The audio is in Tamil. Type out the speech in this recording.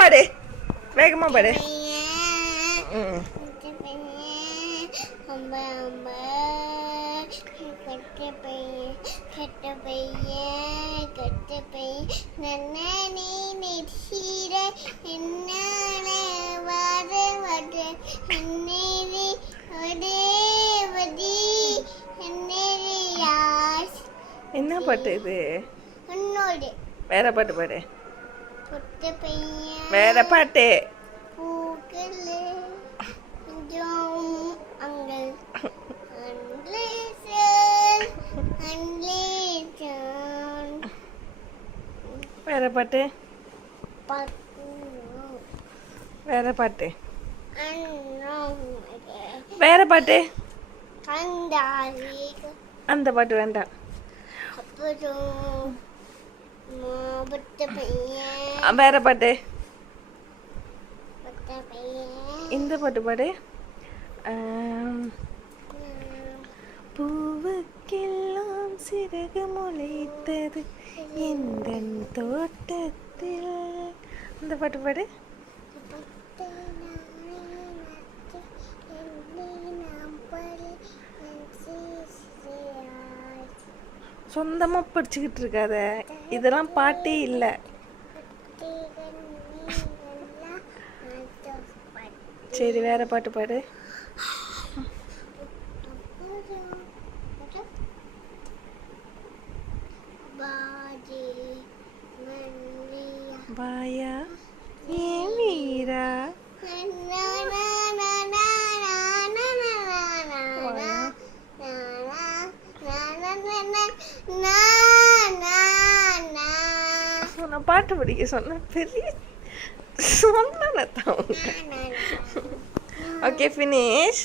பாடு, வேகமா பாடு. என்ன பாட்டு இது? வேற பாட்டு பாடு. வேற பாட்டு. வேற பாட்டு. வேற பாட்டு. வேற பாட்டு. அந்த பாட்டு வேண்டாம். வேற பாட்டு. இந்த பாட்டு பாடு. பூவுக்கெல்லாம் சிறகு முளைத்தது எந்தன் தோட்டத்தில். இந்த பாட்டு பாடு. சொந்தமா படிச்சுக்கிட்டு இருக்காத, இதெல்லாம் பாட்டே இல்லை. சரி வேற பாட்டு பாடு. பாயா ஏன் வீரா நான் பாட்டு படிக்க சொன்ன பெரிய சொன்ன. Okay, finish.